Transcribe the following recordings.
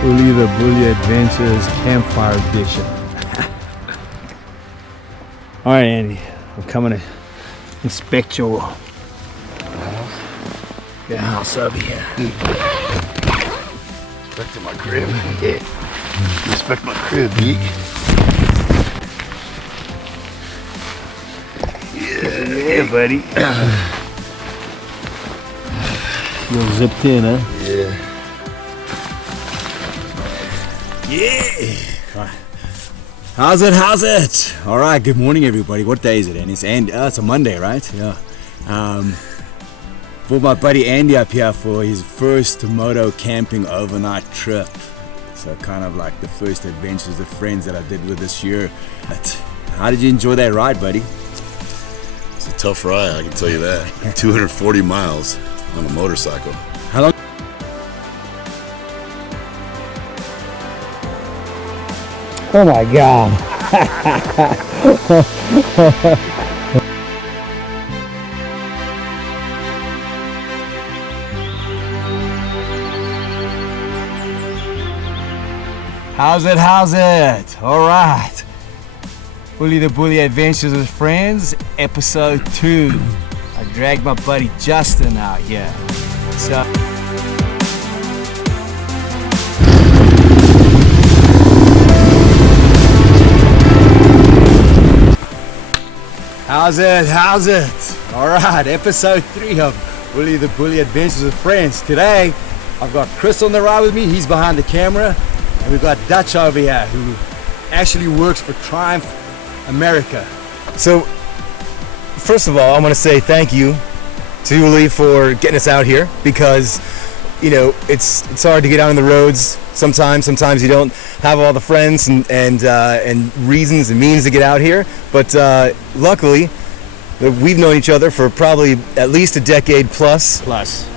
Bully the Bully Adventures Campfire Edition. Alright, Andy, I'm coming to inspect your house over here. Inspecting my crib. Yeah. Inspect my crib, geek. Yeah, buddy. You're zipped in, huh? Yeah. Yeah. How's it? All right, good morning, everybody. What day is it, Andy? It's a Monday, right? Yeah. For my buddy Andy up here for his first moto camping overnight trip. So kind of like the first adventures of friends that I did with this year. But how did you enjoy that ride, buddy? It's a tough ride, I can tell you that. 240 miles on a motorcycle. How long? Oh my God. How's it? All right. Bully the Bully Adventures with Friends, episode 2. I dragged my buddy Justin out here. So. How's it? All right, episode 3 of Bully the Bully Adventures with Friends. Today, I've got Chris on the ride with me. He's behind the camera. And we've got Dutch over here who actually works for Triumph America. So, first of all, I want to say thank you to Uli for getting us out here because, you know, it's hard to get out on the roads sometimes. Sometimes you don't have all the friends and reasons and means to get out here. But luckily, we've known each other for probably at least a decade plus,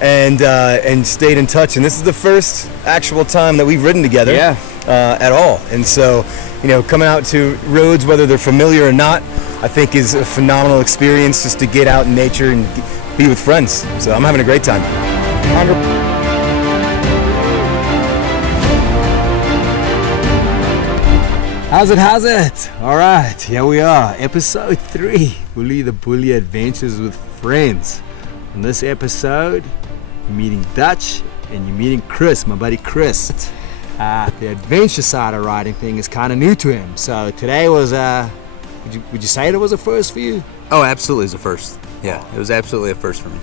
and stayed in touch. And this is the first actual time that we've ridden together at all. And so, you know, coming out to roads, whether they're familiar or not, I think is a phenomenal experience just to get out in nature and be with friends. So I'm having a great time. How's it? All right, here we are, episode 3, Bully the Bully Adventures with Friends. In this episode, you're meeting Dutch and you're meeting Chris, my buddy Chris. The adventure side of riding thing is kind of new to him. So today was, would you say it was a first for you? Oh, absolutely, it's a first. Yeah, it was absolutely a first for me.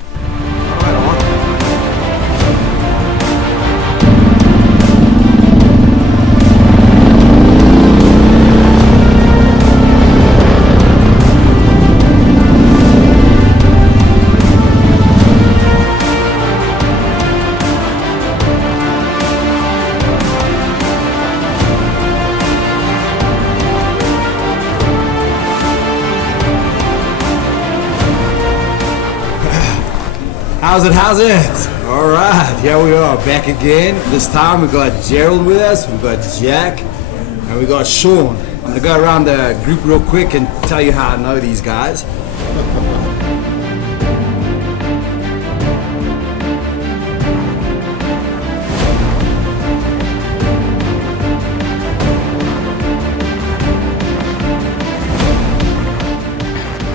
How's it? All right, here we are back again. This time we got Gerald with us, we got Jack, and we got Sean. I'm gonna go around the group real quick and tell you how I know these guys.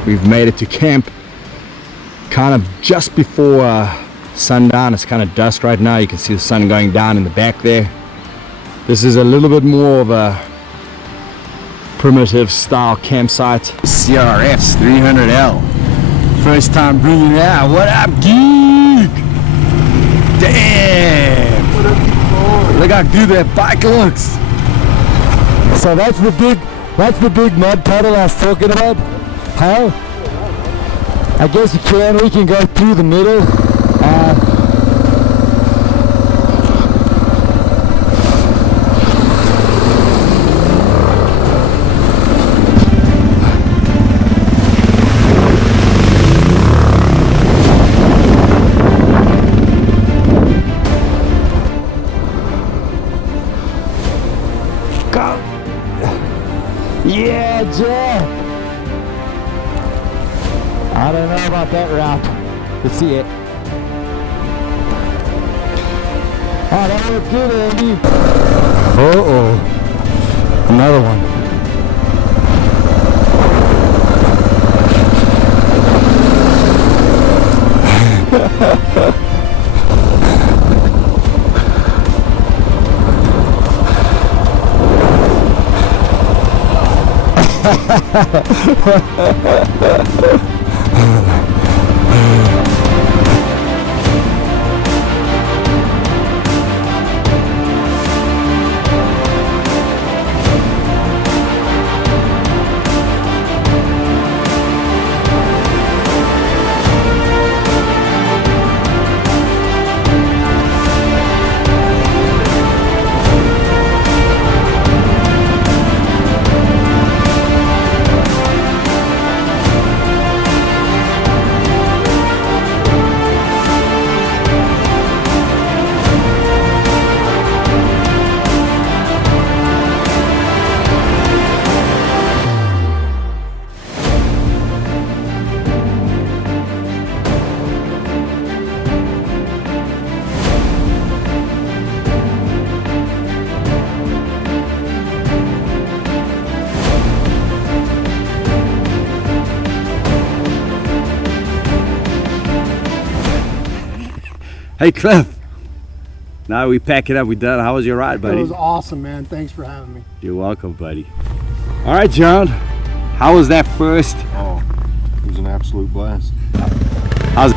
We've made it to camp kind of just before sundown. It's kind of dusk right now. You can see the sun going down in the back there. This is a little bit more of a primitive style campsite. CRF's 300L. First time bringing it out. What up, geek? Damn! What up, geek? Look how good that bike looks. So that's the big mud puddle I was talking about. How? I guess we can go through the middle. Go! Yeah, Jack! I don't know about that route. Let's see it. Oh, that looked good, Andy. Uh-oh. Another one. Hey Cliff, now we pack it up, we done. How was your ride, buddy? It was awesome, man. Thanks for having me. You're welcome, buddy. All right, John, how was that first? Oh, it was an absolute blast. How's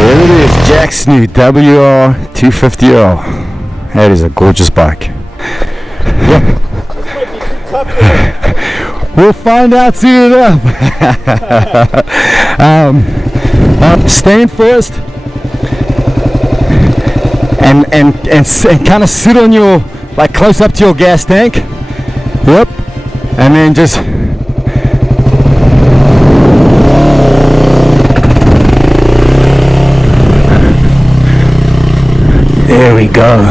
There it is, Jack's new WR250L. That is a gorgeous bike. We'll find out soon enough. Stand first and kind of sit on your, like close up to your gas tank. Yep. And then just there we go.